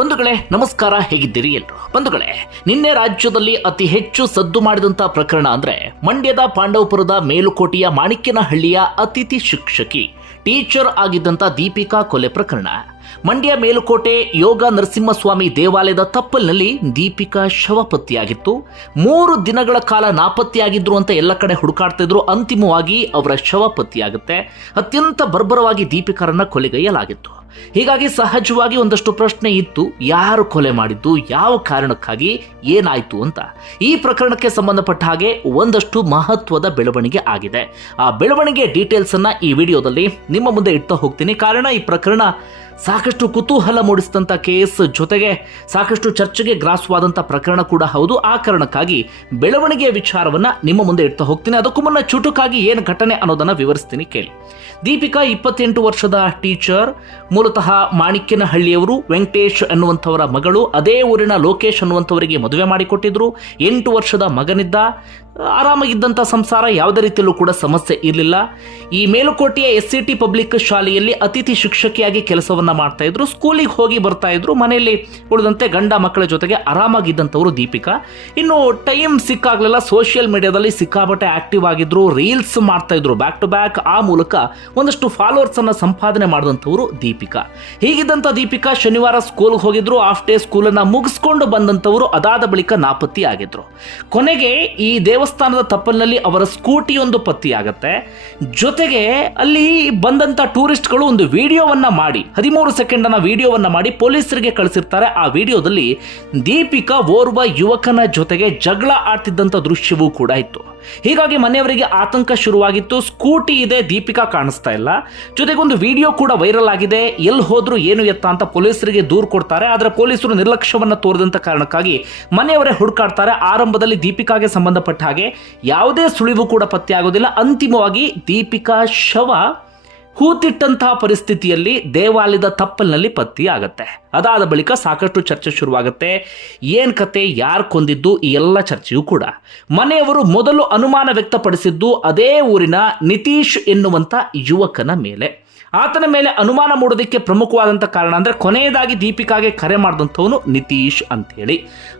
ಬಂಧುಗಳೇ ನಮಸ್ಕಾರ, ಹೇಗಿದ್ದೀರಿ ಎಲ್ಲರೂ? ಬಂಧುಗಳೇ, ನಿನ್ನೆ ರಾಜ್ಯದಲ್ಲಿ ಅತಿ ಹೆಚ್ಚು ಸದ್ದು ಮಾಡಿದಂತ ಪ್ರಕರಣ ಅಂದ್ರೆ ಮಂಡ್ಯದ ಪಾಂಡವಪುರದ ಮೇಲುಕೋಟೆಯ ಮಾಣಿಕ್ಯನಹಳ್ಳಿಯ ಅತಿಥಿ ಶಿಕ್ಷಕಿ ಟೀಚರ್ ಆಗಿದ್ದಂತ ದೀಪಿಕಾ ಕೊಲೆ ಪ್ರಕರಣ. ಮಂಡ್ಯ ಮೇಲುಕೋಟೆ ಯೋಗ ನರಸಿಂಹಸ್ವಾಮಿ ದೇವಾಲಯದ ತಪ್ಪಲಿನಲ್ಲಿ ದೀಪಿಕಾ ಶವ ಪತ್ತೆಯಾಗಿತ್ತು. 3 ದಿನಗಳ ಕಾಲ ನಾಪತ್ತೆಯಾಗಿದ್ರು ಅಂತ ಎಲ್ಲ ಕಡೆ ಹುಡುಕಾಡ್ತಾ ಇದ್ರು. ಅಂತಿಮವಾಗಿ ಅವರ ಶವ ಪತ್ತೆಯಾಗುತ್ತೆ. ಅತ್ಯಂತ ಬರ್ಬರವಾಗಿ ದೀಪಿಕಾರನ್ನ ಕೊಲೆಗೈಯಲಾಗಿತ್ತು. ಹೀಗಾಗಿ ಸಹಜವಾಗಿ ಒಂದಷ್ಟು ಪ್ರಶ್ನೆ ಇತ್ತು, ಯಾರು ಕೊಲೆ ಮಾಡಿದ್ದು, ಯಾವ ಕಾರಣಕ್ಕಾಗಿ, ಏನಾಯ್ತು ಅಂತ. ಈ ಪ್ರಕರಣಕ್ಕೆ ಸಂಬಂಧಪಟ್ಟ ಹಾಗೆ ಒಂದಷ್ಟು ಮಹತ್ವದ ಬೆಳವಣಿಗೆ ಆಗಿದೆ. ಆ ಬೆಳವಣಿಗೆ ಡೀಟೇಲ್ಸ್ ಅನ್ನ ಈ ವಿಡಿಯೋದಲ್ಲಿ ನಿಮ್ಮ ಮುಂದೆ ಇಡ್ತಾ ಹೋಗ್ತೀನಿ. ಕಾರಣ ಈ ಪ್ರಕರಣ ಸಾಕಷ್ಟು ಕುತೂಹಲ ಮೂಡಿಸಿದಂಥ ಕೇಸ್, ಜೊತೆಗೆ ಸಾಕಷ್ಟು ಚರ್ಚೆಗೆ ಗ್ರಾಸವಾದಂಥ ಪ್ರಕರಣ ಕೂಡ ಹೌದು. ಆ ಕಾರಣಕ್ಕಾಗಿ ಬೆಳವಣಿಗೆಯ ವಿಚಾರವನ್ನ ನಿಮ್ಮ ಮುಂದೆ ಇಡ್ತಾ ಹೋಗ್ತೀನಿ. ಅದಕ್ಕೂ ಮುನ್ನ ಚುಟುಕಾಗಿ ಏನು ಘಟನೆ ಅನ್ನೋದನ್ನ ವಿವರಿಸ್ತೀನಿ, ಕೇಳಿ. ದೀಪಿಕಾ 28 ವರ್ಷದ ಟೀಚರ್, ಮೂಲತಃ ಮಾಣಿಕ್ಯನಹಳ್ಳಿಯವರು. ವೆಂಕಟೇಶ್ ಅನ್ನುವಂಥವರ ಮಗಳು. ಅದೇ ಊರಿನ ಲೋಕೇಶ್ ಅನ್ನುವಂಥವರಿಗೆ ಮದುವೆ ಮಾಡಿಕೊಟ್ಟಿದ್ರು. 8 ವರ್ಷದ ಮಗನಿದ್ದ. ಆರಾಮಾಗಿದ್ದಂಥ ಸಂಸಾರ, ಯಾವುದೇ ರೀತಿಯಲ್ಲೂ ಕೂಡ ಸಮಸ್ಯೆ ಇರಲಿಲ್ಲ. ಈ ಮೇಲುಕೋಟೆಯ SCT ಪಬ್ಲಿಕ್ ಶಾಲೆಯಲ್ಲಿ ಅತಿಥಿ ಶಿಕ್ಷಕಿಯಾಗಿ ಕೆಲಸವನ್ನ ಮಾಡ್ತಾ ಇದ್ರು. ಸ್ಕೂಲಿಗೆ ಹೋಗಿ ಬರ್ತಾ ಇದ್ರು. ಮನೆಯಲ್ಲಿ ಉಳಿದಂತೆ ಗಂಡ ಮಕ್ಕಳ ಜೊತೆಗೆ ಆರಾಮಾಗಿದ್ದಂಥವರು ದೀಪಿಕಾ. ಇನ್ನು ಟೈಮ್ ಸಿಕ್ಕಾಗಲೆಲ್ಲ ಸೋಷಿಯಲ್ ಮೀಡಿಯಾದಲ್ಲಿ ಸಿಕ್ಕಾಪಟ್ಟೆ ಆಕ್ಟಿವ್ ಆಗಿದ್ರು. ರೀಲ್ಸ್ ಮಾಡ್ತಾ ಇದ್ರು ಬ್ಯಾಕ್ ಟು ಬ್ಯಾಕ್. ಆ ಮೂಲಕ ಒಂದಷ್ಟು ಫಾಲೋವರ್ಸ್ ಅನ್ನ ಸಂಪಾದನೆ ಮಾಡಿದಂಥವರು ದೀಪಿಕಾ. ಹೀಗಿದ್ದಂಥ ದೀಪಿಕಾ ಶನಿವಾರ ಸ್ಕೂಲ್ಗೆ ಹೋಗಿದ್ರು. ಹಾಫ್ ಡೇ ಸ್ಕೂಲನ್ನು ಮುಗಿಸ್ಕೊಂಡು ಬಂದಂಥವರು ಅದಾದ ಬಳಿಕ ನಾಪತ್ತೆಯಾಗಿದ್ರು. ಕೊನೆಗೆ ಈ ದೇವಸ್ಥಾನದ ತಪ್ಪಲಿನಲ್ಲಿ ಅವರ ಸ್ಕೂಟಿ ಒಂದು ಪತ್ತೆಯಾಗತ್ತೆ. ಜೊತೆಗೆ ಅಲ್ಲಿ ಬಂದಂತ ಟೂರಿಸ್ಟ್ಗಳು ಒಂದು ವಿಡಿಯೋವನ್ನ ಮಾಡಿ, 13 ಸೆಕೆಂಡ್ನ ವಿಡಿಯೋವನ್ನ ಮಾಡಿ ಪೊಲೀಸರಿಗೆ ಕಳಿಸಿರ್ತಾರೆ. ಆ ವಿಡಿಯೋದಲ್ಲಿ ದೀಪಿಕಾ ಓರ್ವ ಯುವಕನ ಜೊತೆಗೆ ಜಗಳ ಆಡ್ತಿದ್ದಂಥ ದೃಶ್ಯವೂ ಕೂಡ ಇತ್ತು. ಹೀಗಾಗಿ ಮನೆಯವರಿಗೆ ಆತಂಕ ಶುರುವಾಗಿತ್ತು. ಸ್ಕೂಟಿ ಇದೆ, ದೀಪಿಕಾ ಕಾಣಿಸ್ತಾ ಇಲ್ಲ. ಜೊತೆಗೆ ಒಂದು ವಿಡಿಯೋ ಕೂಡ ವೈರಲ್ ಆಗಿದೆ. ಎಲ್ಲಿ ಹೋದ್ರು ಏನು ಎತ್ತ ಅಂತ ಪೊಲೀಸರಿಗೆ ದೂರು ಕೊಡ್ತಾರೆ. ಆದರೆ ಪೊಲೀಸರು ನಿರ್ಲಕ್ಷ್ಯವನ್ನ ತೋರಿದಂತ ಕಾರಣಕ್ಕಾಗಿ ಮನೆಯವರೇ ಹುಡುಕಾಡ್ತಾರೆ. ಆರಂಭದಲ್ಲಿ ದೀಪಿಕಾಗೆ ಸಂಬಂಧಪಟ್ಟ ಹಾಗೆ ಯಾವುದೇ ಸುಳಿವು ಕೂಡ ಪತ್ತೆ ಆಗೋದಿಲ್ಲ. ಅಂತಿಮವಾಗಿ ದೀಪಿಕಾ ಶವ ಹೂತಿಟ್ಟಂತಹ ಪರಿಸ್ಥಿತಿಯಲ್ಲಿ ದೇವಾಲಯದ ತಪ್ಪಲಿನಲ್ಲಿ ಪತ್ತೆಯಾಗತ್ತೆ. ಅದಾದ ಬಳಿಕ ಸಾಕಷ್ಟು ಚರ್ಚೆ ಶುರುವಾಗುತ್ತೆ. ಏನ್ ಕತೆ, ಯಾರು ಕೊಂದಿದ್ದು, ಈ ಎಲ್ಲ ಚರ್ಚೆಯೂ ಕೂಡ. ಮನೆಯವರು ಮೊದಲು ಅನುಮಾನ ವ್ಯಕ್ತಪಡಿಸಿದ್ದು ಅದೇ ಊರಿನ ನಿತೀಶ್ ಎನ್ನುವಂತ ಯುವಕನ ಮೇಲೆ. ಆತನ ಮೇಲೆ ಅನುಮಾನ ಮೂಡೋದಕ್ಕೆ ಪ್ರಮುಖವಾದಂಥ ಕಾರಣ ಅಂದರೆ ಕೊನೆಯದಾಗಿ ದೀಪಿಕಾಗೆ ಕರೆ ಮಾಡಿದಂಥವನು ನಿತೀಶ್ ಅಂತೇಳಿ.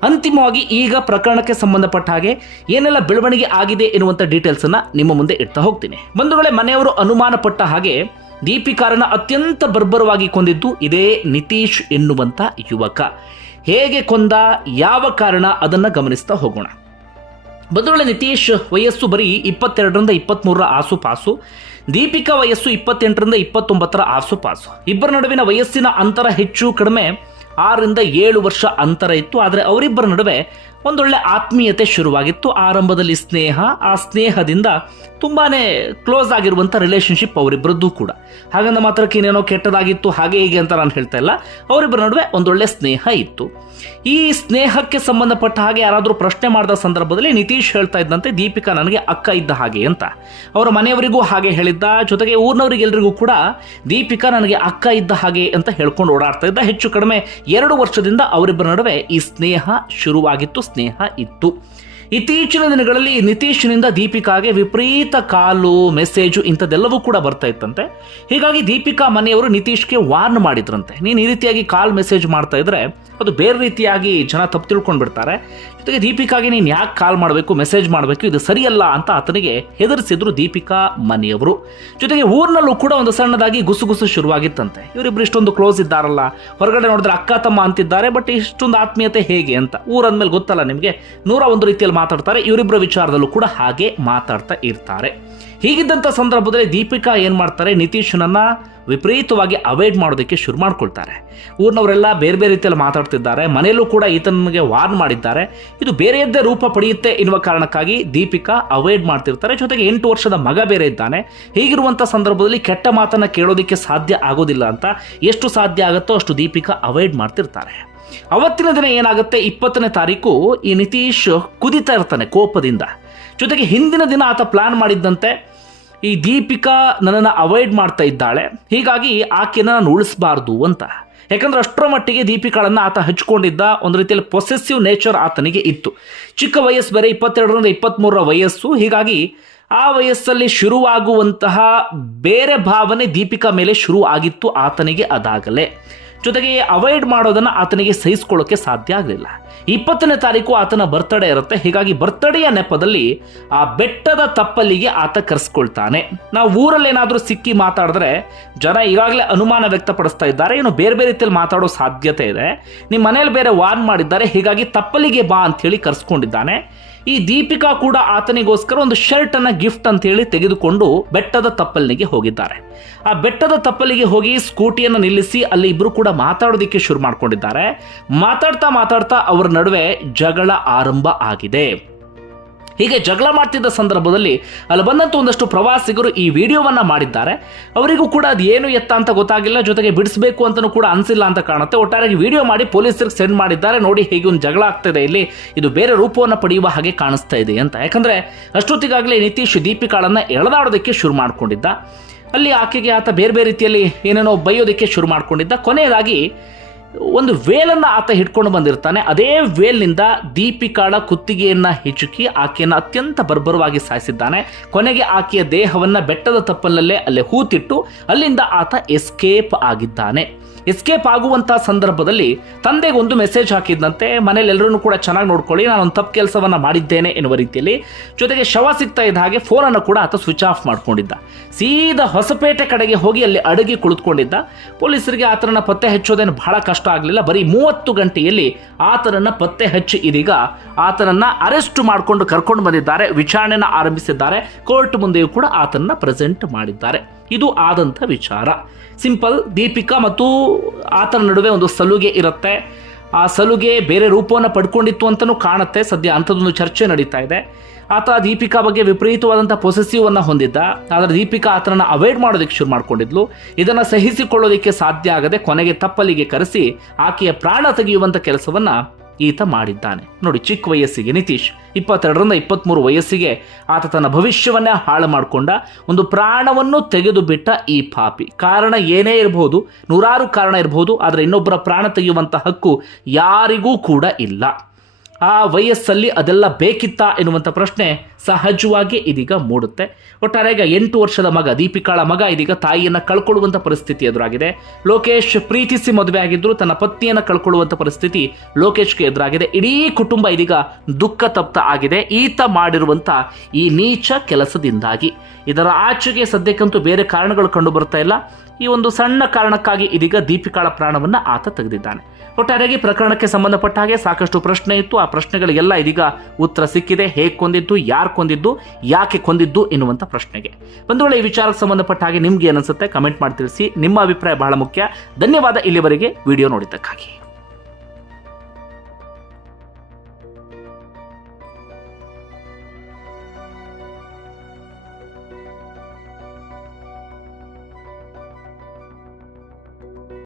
ಅಂತಿಮವಾಗಿ ಈಗ ಪ್ರಕರಣಕ್ಕೆ ಸಂಬಂಧಪಟ್ಟ ಹಾಗೆ ಏನೆಲ್ಲ ಬೆಳವಣಿಗೆ ಆಗಿದೆ ಎನ್ನುವಂಥ ಡೀಟೇಲ್ಸನ್ನು ನಿಮ್ಮ ಮುಂದೆ ಇಡ್ತಾ ಹೋಗ್ತೀನಿ. ಬಂಧುಗಳೇ, ಮನೆಯವರು ಅನುಮಾನ ಪಟ್ಟ ಹಾಗೆ ದೀಪಿಕಾರನ್ನ ಅತ್ಯಂತ ಬರ್ಬರವಾಗಿ ಕೊಂದಿದ್ದು ಇದೇ ನಿತೀಶ್ ಎನ್ನುವಂಥ ಯುವಕ. ಹೇಗೆ ಕೊಂದ, ಯಾವ ಕಾರಣ, ಅದನ್ನು ಗಮನಿಸ್ತಾ ಹೋಗೋಣ. ಬಂಧುಗಳೇ, ನಿತೀಶ್ ವಯಸ್ಸು ಬರೀ 22ರಿಂದ 23ರ ಆಸುಪಾಸು. ದೀಪಿಕಾ ವಯಸ್ಸು 28ರಿಂದ 29ರ ಆಸುಪಾಸು. ಇಬ್ಬರ ನಡುವಿನ ವಯಸ್ಸಿನ ಅಂತರ ಹೆಚ್ಚು ಕಡಿಮೆ 6ರಿಂದ 7 ವರ್ಷ ಅಂತರ ಇತ್ತು. ಆದರೆ ಅವರಿಬ್ಬರ ನಡುವೆ ಒಂದೊಳ್ಳೆ ಆತ್ಮೀಯತೆ ಶುರುವಾಗಿತ್ತು. ಆರಂಭದಲ್ಲಿ ಸ್ನೇಹ, ಆ ಸ್ನೇಹದಿಂದ ತುಂಬಾನೇ ಕ್ಲೋಸ್ ಆಗಿರುವಂಥ ರಿಲೇಶನ್ಶಿಪ್ ಅವರಿಬ್ಬರದ್ದು ಕೂಡ. ಹಾಗಂದ ಮಾತ್ರಕ್ಕೆ ಏನೇನೋ ಕೆಟ್ಟದಾಗಿತ್ತು ಹಾಗೆ ಹೀಗೆ ಅಂತ ನಾನು ಹೇಳ್ತಾ ಇಲ್ಲ. ಅವರಿಬ್ಬರ ನಡುವೆ ಒಂದೊಳ್ಳೆ ಸ್ನೇಹ ಇತ್ತು. ಈ ಸ್ನೇಹಕ್ಕೆ ಸಂಬಂಧಪಟ್ಟ ಹಾಗೆ ಯಾರಾದರೂ ಪ್ರಶ್ನೆ ಮಾಡಿದ ಸಂದರ್ಭದಲ್ಲಿ ನಿತೀಶ್ ಹೇಳ್ತಾ ಇದ್ದಂತೆ ದೀಪಿಕಾ ನನಗೆ ಅಕ್ಕ ಇದ್ದ ಹಾಗೆ ಅಂತ. ಅವರ ಮನೆಯವರಿಗೂ ಹಾಗೆ ಹೇಳಿದ್ದ. ಜೊತೆಗೆ ಊರಿನವರಿಗೆಲ್ಲರಿಗೂ ಕೂಡ ದೀಪಿಕಾ ನನಗೆ ಅಕ್ಕ ಇದ್ದ ಹಾಗೆ ಅಂತ ಹೇಳ್ಕೊಂಡು ಓಡಾಡ್ತಾ ಇದ್ದ. ಹೆಚ್ಚು ಕಡಿಮೆ 2 ವರ್ಷದಿಂದ ಅವರಿಬ್ಬರ ನಡುವೆ ಈ ಸ್ನೇಹ ಶುರುವಾಗಿತ್ತು, ಸ್ನೇಹ ಇತ್ತು. ಇತ್ತೀಚಿನ ದಿನಗಳಲ್ಲಿ ನಿತೀಶ್ನಿಂದ ದೀಪಿಕಾಗೆ ವಿಪರೀತ ಕಾಲು, ಮೆಸೇಜು ಇಂಥದ್ದೆಲ್ಲವೂ ಕೂಡ ಬರ್ತಾ ಇತ್ತಂತೆ. ಹೀಗಾಗಿ ದೀಪಿಕಾ ಮನೆಯವರು ನಿತೀಶ್ಗೆ ವಾರ್ನ್ ಮಾಡಿದ್ರಂತೆ, ನೀನು ಈ ರೀತಿಯಾಗಿ ಕಾಲ್ ಮೆಸೇಜ್ ಮಾಡ್ತಾ ಇದ್ರೆ ಅದು ಬೇರೆ ರೀತಿಯಾಗಿ ಜನ ತಪ್ಪು ತಿಳ್ಕೊಂಡು ಬಿಡ್ತಾರೆ. ಜೊತೆಗೆ ದೀಪಿಕಾಗೆ ನೀನು ಯಾಕೆ ಕಾಲ್ ಮಾಡಬೇಕು, ಮೆಸೇಜ್ ಮಾಡಬೇಕು, ಇದು ಸರಿಯಲ್ಲ ಅಂತ ಆತನಿಗೆ ಹೆದರಿಸಿದ್ರು ದೀಪಿಕಾ ಮನೆಯವರು. ಜೊತೆಗೆ ಊರಿನಲ್ಲೂ ಕೂಡ ಒಂದು ಸಣ್ಣದಾಗಿ ಗುಸುಗುಸು ಶುರುವಾಗಿತ್ತಂತೆ. ಇವರಿಬ್ರು ಇಷ್ಟೊಂದು ಕ್ಲೋಸ್ ಇದ್ದಾರಲ್ಲ, ಹೊರಗಡೆ ನೋಡಿದ್ರೆ ಅಕ್ಕ ತಮ್ಮ ಅಂತಿದ್ದಾರೆ, ಬಟ್ ಇಷ್ಟೊಂದು ಆತ್ಮೀಯತೆ ಹೇಗೆ ಅಂತ. ಊರಂದ್ಮೇಲೆ ಗೊತ್ತಲ್ಲ ನಿಮಗೆ, 101 ರೀತಿಯಲ್ಲಿ ಮಾತಾಡ್ತಾರೆ. ಇವರಿಬ್ಬರ ವಿಚಾರದಲ್ಲೂ ಕೂಡ ಹಾಗೆ ಮಾತಾಡ್ತಾ ಇರ್ತಾರೆ. ಹೀಗಿದ್ದಂಥ ಸಂದರ್ಭದಲ್ಲಿ ದೀಪಿಕಾ ಏನು ಮಾಡ್ತಾರೆ, ನಿತೀಶ್ನನ್ನ ವಿಪರೀತವಾಗಿ ಅವಾಯ್ಡ್ ಮಾಡೋದಕ್ಕೆ ಶುರು ಮಾಡ್ಕೊಳ್ತಾರೆ. ಊರಿನವರೆಲ್ಲ ಬೇರೆ ಬೇರೆ ರೀತಿಯಲ್ಲಿ ಮಾತಾಡ್ತಿದ್ದಾರೆ. ಮನೆಯಲ್ಲೂ ಕೂಡ ಈತನಿಗೆ ವಾರ್ನ್ ಮಾಡಿದ್ದಾರೆ. ಇದು ಬೇರೆಯದ್ದೇ ರೂಪ ಪಡೆಯುತ್ತೆ ಎನ್ನುವ ಕಾರಣಕ್ಕಾಗಿ ದೀಪಿಕಾ ಅವಾಯ್ಡ್ ಮಾಡ್ತಿರ್ತಾರೆ. ಜೊತೆಗೆ 8 ವರ್ಷದ ಮಗ ಬೇರೆ ಇದ್ದಾನೆ. ಹೀಗಿರುವಂಥ ಸಂದರ್ಭದಲ್ಲಿ ಕೆಟ್ಟ ಮಾತನ್ನು ಕೇಳೋದಕ್ಕೆ ಸಾಧ್ಯ ಆಗೋದಿಲ್ಲ ಅಂತ ಎಷ್ಟು ಸಾಧ್ಯ ಆಗುತ್ತೋ ಅಷ್ಟು ದೀಪಿಕಾ ಅವಾಯ್ಡ್ ಮಾಡ್ತಿರ್ತಾರೆ. ಅವತ್ತಿನ ದಿನ ಏನಾಗುತ್ತೆ, 20ನೇ ತಾರೀಕು ಈ ನಿತೀಶ್ ಕುದಿತಾ ಇರ್ತಾನೆ ಕೋಪದಿಂದ. ಜೊತೆಗೆ ಹಿಂದಿನ ದಿನ ಆತ ಪ್ಲಾನ್ ಮಾಡಿದ್ದಂತೆ ಈ ದೀಪಿಕಾ ನನ್ನನ್ನು ಅವಾಯ್ಡ್ ಮಾಡ್ತಾ ಇದ್ದಾಳೆ, ಹೀಗಾಗಿ ಆಕೆನ ನಾನು ಉಳಿಸಬಾರ್ದು ಅಂತ. ಯಾಕಂದ್ರೆ ಅಷ್ಟರ ಮಟ್ಟಿಗೆ ದೀಪಿಕಾಳನ್ನು ಆತ ಹಚ್ಕೊಂಡಿದ್ದ. ಒಂದು ರೀತಿಯಲ್ಲಿ ಪೊಸೆಸಿವ್ ನೇಚರ್ ಆತನಿಗೆ ಇತ್ತು. ಚಿಕ್ಕ ವಯಸ್ಸು ಬೇರೆ, 22ರಿಂದ 23ರ ವಯಸ್ಸು. ಹೀಗಾಗಿ ಆ ವಯಸ್ಸಲ್ಲಿ ಶುರುವಾಗುವಂತಹ ಬೇರೆ ಭಾವನೆ ದೀಪಿಕಾ ಮೇಲೆ ಶುರು ಆಗಿತ್ತು ಆತನಿಗೆ ಅದಾಗಲೇ. ಜೊತೆಗೆ ಅವಾಯ್ಡ್ ಮಾಡೋದನ್ನು ಆತನಿಗೆ ಸಹಿಸ್ಕೊಳ್ಳೋಕೆ ಸಾಧ್ಯ ಆಗಲಿಲ್ಲ. 20ನೇ ತಾರೀಕು ಆತನ ಬರ್ತ್ಡೇ ಇರುತ್ತೆ. ಹೀಗಾಗಿ ಬರ್ತ್ಡೇಯ ನೆಪದಲ್ಲಿ ಆ ಬೆಟ್ಟದ ತಪ್ಪಲಿಗೆ ಆತ ಕರೆಸ್ಕೊಳ್ತಾನೆ. ನಾವು ಊರಲ್ಲಿ ಏನಾದರೂ ಸಿಕ್ಕಿ ಮಾತಾಡಿದ್ರೆ ಜನ ಈಗಾಗಲೇ ಅನುಮಾನ ವ್ಯಕ್ತಪಡಿಸ್ತಾ ಇದ್ದಾರೆ, ಏನು ಬೇರೆ ಬೇರೆ ರೀತಿಯಲ್ಲಿ ಮಾತಾಡೋ ಸಾಧ್ಯತೆ ಇದೆ, ನಿಮ್ಮ ಮನೇಲಿ ಬೇರೆ ವಾರ್ನ್ ಮಾಡಿದ್ದಾರೆ, ಹೀಗಾಗಿ ತಪ್ಪಲಿಗೆ ಬಾ ಅಂತ ಹೇಳಿ ಕರೆಸ್ಕೊಂಡಿದ್ದಾನೆ. ಈ ದೀಪಿಕಾ ಕೂಡ ಆತನಿಗೋಸ್ಕರ ಒಂದು ಶರ್ಟ್ ಅನ್ನ ಗಿಫ್ಟ್ ಅಂತ ಹೇಳಿ ತೆಗೆದುಕೊಂಡು ಬೆಟ್ಟದ ತಪ್ಪಲಿಗೆ ಹೋಗಿದ್ದಾರೆ. ಆ ಬೆಟ್ಟದ ತಪ್ಪಲಿಗೆ ಹೋಗಿ ಸ್ಕೂಟಿಯನ್ನು ನಿಲ್ಲಿಸಿ ಅಲ್ಲಿ ಇಬ್ರು ಕೂಡ ಮಾತಾಡೋದಕ್ಕೆ ಶುರು ಮಾಡ್ಕೊಂಡಿದ್ದಾರೆ. ಮಾತಾಡ್ತಾ ಅವರ ನಡುವೆ ಜಗಳ ಆರಂಭ ಆಗಿದೆ. ಹೀಗೆ ಜಗಳ ಮಾಡ್ತಿದ್ದ ಸಂದರ್ಭದಲ್ಲಿ ಅಲ್ಲಿ ಬಂದಂತ ಒಂದಷ್ಟು ಪ್ರವಾಸಿಗರು ಈ ವಿಡಿಯೋವನ್ನ ಮಾಡಿದ್ದಾರೆ. ಅವರಿಗೂ ಕೂಡ ಅದು ಏನು ಎತ್ತ ಅಂತ ಗೊತ್ತಾಗಿಲ್ಲ, ಜೊತೆಗೆ ಬಿಡಿಸಬೇಕು ಅಂತಲೂ ಕೂಡ ಅನಿಸಿಲ್ಲ ಅಂತ ಕಾಣುತ್ತೆ. ಒಟ್ಟಾರೆಯಾಗಿ ವಿಡಿಯೋ ಮಾಡಿ ಪೊಲೀಸರಿಗೆ ಸೆಂಡ್ ಮಾಡಿದ್ದಾರೆ. ನೋಡಿ ಹೇಗೆ ಒಂದು ಜಗಳ ಆಗ್ತಿದೆ, ಇಲ್ಲಿ ಇದು ಬೇರೆ ರೂಪವನ್ನು ಪಡೆಯುವ ಹಾಗೆ ಕಾಣಿಸ್ತಾ ಇದೆ ಅಂತ. ಯಾಕಂದ್ರೆ ಅಷ್ಟೊತ್ತಿಗಾಗಲೇ ನಿತೀಶ್ ದೀಪಿಕಾಳನ್ನ ಎಳೆದಾಡೋದಕ್ಕೆ ಶುರು ಮಾಡ್ಕೊಂಡಿದ್ದ. ಅಲ್ಲಿ ಆಕೆಗೆ ಆತ ಬೇರೆ ಬೇರೆ ರೀತಿಯಲ್ಲಿ ಏನೇನೋ ಬೈಯೋದಕ್ಕೆ ಶುರು ಮಾಡ್ಕೊಂಡಿದ್ದ. ಕೊನೆಯದಾಗಿ ಒಂದು ವೇಲನ್ನು ಆತ ಹಿಡ್ಕೊಂಡು ಬಂದಿರ್ತಾನೆ. ಅದೇ ವೇಲ್ನಿಂದ ದೀಪಿಕಾಳ ಕುತ್ತಿಗೆಯನ್ನ ಹಿಚುಕಿ ಆಕೆಯನ್ನು ಅತ್ಯಂತ ಬರ್ಬರವಾಗಿ ಸಾಯಿಸಿದ್ದಾನೆ. ಕೊನೆಗೆ ಆಕೆಯ ದೇಹವನ್ನ ಬೆಟ್ಟದ ತಪ್ಪಲಲ್ಲೇ ಅಲ್ಲೇ ಹೂತಿಟ್ಟು ಅಲ್ಲಿಂದ ಆತ ಎಸ್ಕೇಪ್ ಆಗಿದ್ದಾನೆ. ಎಸ್ಕೇಪ್ ಆಗುವಂತಹ ಸಂದರ್ಭದಲ್ಲಿ ತಂದೆಗೆ ಒಂದು ಮೆಸೇಜ್ ಹಾಕಿದ್ದಂತೆ, ಮನೇಲಿ ಎಲ್ಲರೂ ಕೂಡ ಚೆನ್ನಾಗಿ ನೋಡ್ಕೊಳ್ಳಿ, ನಾನು ಒಂದು ತಪ್ಪು ಕೆಲಸವನ್ನ ಮಾಡಿದ್ದೇನೆ ಎನ್ನುವ ರೀತಿಯಲ್ಲಿ. ಜೊತೆಗೆ ಶವ ಸಿಗ್ತಾ ಇದ್ದ ಹಾಗೆ ಫೋನನ್ನು ಕೂಡ ಆತ ಸ್ವಿಚ್ ಆಫ್ ಮಾಡ್ಕೊಂಡಿದ್ದ. ಸೀದಾ ಹೊಸಪೇಟೆ ಕಡೆಗೆ ಹೋಗಿ ಅಲ್ಲಿ ಅಡಗಿ ಕುಳಿತುಕೊಂಡಿದ್ದ. ಪೊಲೀಸರಿಗೆ ಆತನನ್ನ ಪತ್ತೆ ಹಚ್ಚೋದೇನು ಬಹಳ ಕಷ್ಟ ಆಗಲಿಲ್ಲ. ಬರೀ 30 ಗಂಟೆಯಲ್ಲಿ ಆತನನ್ನ ಪತ್ತೆ ಹಚ್ಚಿ ಇದೀಗ ಆತನನ್ನ ಅರೆಸ್ಟ್ ಮಾಡಿಕೊಂಡು ಕರ್ಕೊಂಡು ಬಂದಿದ್ದಾರೆ. ವಿಚಾರಣೆನ ಆರಂಭಿಸಿದ್ದಾರೆ. ಕೋರ್ಟ್ ಮುಂದೆಯೂ ಕೂಡ ಆತನನ್ನ ಪ್ರೆಸೆಂಟ್ ಮಾಡಿದ್ದಾರೆ. ಇದು ಆದಂಥ ವಿಚಾರ. ಸಿಂಪಲ್. ದೀಪಿಕಾ ಮತ್ತು ಆತನ ನಡುವೆ ಒಂದು ಸಲುಗೆ ಇರುತ್ತೆ. ಆ ಸಲುಗೆ ಬೇರೆ ರೂಪವನ್ನು ಪಡ್ಕೊಂಡಿತ್ತು ಅಂತಲೂ ಕಾಣುತ್ತೆ. ಸದ್ಯ ಅಂಥದ್ದೊಂದು ಚರ್ಚೆ ನಡೀತಾ ಇದೆ. ಆತ ದೀಪಿಕಾ ಬಗ್ಗೆ ವಿಪರೀತವಾದಂಥ ಪೊಸೆಸಿವ್ ಅನ್ನು ಹೊಂದಿದ್ದ. ಆದರೆ ದೀಪಿಕಾ ಆತನನ್ನು ಅವಾಯ್ಡ್ ಮಾಡೋದಕ್ಕೆ ಶುರು ಮಾಡ್ಕೊಂಡಿದ್ಲು. ಇದನ್ನು ಸಹಿಸಿಕೊಳ್ಳೋದಕ್ಕೆ ಸಾಧ್ಯ ಆಗದೆ ಕೊನೆಗೆ ತಪ್ಪಲಿಗೆ ಕರೆಸಿ ಆಕೆಯ ಪ್ರಾಣ ತೆಗೆಯುವಂಥ ಕೆಲಸವನ್ನ ಈತ ಮಾಡಿದ್ದಾನೆ. ನೋಡಿ, ಚಿಕ್ಕ ವಯಸ್ಸಿಗೆ ನಿತೀಶ್ 22ರಿಂದ 23 ವಯಸ್ಸಿಗೆ ಆತ ತನ್ನ ಭವಿಷ್ಯವನ್ನೇ ಹಾಳು ಮಾಡಿಕೊಂಡ. ಒಂದು ಪ್ರಾಣವನ್ನು ತೆಗೆದು ಬಿಟ್ಟ ಈ ಪಾಪಿ. ಕಾರಣ ಏನೇ ಇರಬಹುದು, ನೂರಾರು ಕಾರಣ ಇರಬಹುದು, ಆದರೆ ಇನ್ನೊಬ್ಬರ ಪ್ರಾಣ ತೆಗೆಯುವಂಥ ಹಕ್ಕು ಯಾರಿಗೂ ಕೂಡ ಇಲ್ಲ. ಆ ವಯಸ್ಸಲ್ಲಿ ಅದೆಲ್ಲ ಬೇಕಿತ್ತಾ ಎನ್ನುವಂಥ ಪ್ರಶ್ನೆ ಸಹಜವಾಗಿ ಇದೀಗ ಮೂಡುತ್ತೆ. ಒಟ್ಟಾರೆ ಈಗ 8 ವರ್ಷದ ಮಗ, ದೀಪಿಕಾಳ ಮಗ, ಇದೀಗ ತಾಯಿಯನ್ನು ಕಳ್ಕೊಳ್ಳುವಂಥ ಪರಿಸ್ಥಿತಿ ಎದುರಾಗಿದೆ. ಲೋಕೇಶ್ ಪ್ರೀತಿಸಿ ಮದುವೆ ಆಗಿದ್ರು, ತನ್ನ ಪತ್ನಿಯನ್ನು ಕಳ್ಕೊಳ್ಳುವಂಥ ಪರಿಸ್ಥಿತಿ ಲೋಕೇಶ್ಗೆ ಎದುರಾಗಿದೆ. ಇಡೀ ಕುಟುಂಬ ಇದೀಗ ದುಃಖ ತಪ್ತ ಆಗಿದೆ ಈತ ಮಾಡಿರುವಂಥ ಈ ನೀಚ ಕೆಲಸದಿಂದಾಗಿ. ಇದರ ಆಚೆಗೆ ಸದ್ಯಕ್ಕಂತೂ ಬೇರೆ ಕಾರಣಗಳು ಕಂಡು ಬರ್ತಾ ಇಲ್ಲ. ಈ ಒಂದು ಸಣ್ಣ ಕಾರಣಕ್ಕಾಗಿ ಇದೀಗ ದೀಪಿಕಾಳ ಪ್ರಾಣವನ್ನು ಆತ ತೆಗೆದಿದ್ದಾನೆ. ಒಟ್ಟಾರೆಯಾಗಿ ಪ್ರಕರಣಕ್ಕೆ ಸಂಬಂಧಪಟ್ಟ ಹಾಗೆ ಸಾಕಷ್ಟು ಪ್ರಶ್ನೆ ಇತ್ತು. ಆ ಪ್ರಶ್ನೆಗಳಿಗೆಲ್ಲ ಇದೀಗ ಉತ್ತರ ಸಿಕ್ಕಿದೆ. ಹೇಗೆ ಕೊಂದಿದ್ದು, ಯಾರು ಕೊಂದಿದ್ದು, ಯಾಕೆ ಕೊಂದಿದ್ದು ಎನ್ನುವಂಥ ಪ್ರಶ್ನೆಗೆ. ಬಂಧುಗಳೇ, ಈ ವಿಚಾರಕ್ಕೆ ಸಂಬಂಧಪಟ್ಟ ಹಾಗೆ ನಿಮ್ಗೆ ಏನನ್ಸುತ್ತೆ ಕಮೆಂಟ್ ಮಾಡಿ ತಿಳಿಸಿ. ನಿಮ್ಮ ಅಭಿಪ್ರಾಯ ಬಹಳ ಮುಖ್ಯ. ಧನ್ಯವಾದ ಇಲ್ಲಿವರೆಗೆ ವಿಡಿಯೋ ನೋಡಿದ್ದಕ್ಕಾಗಿ.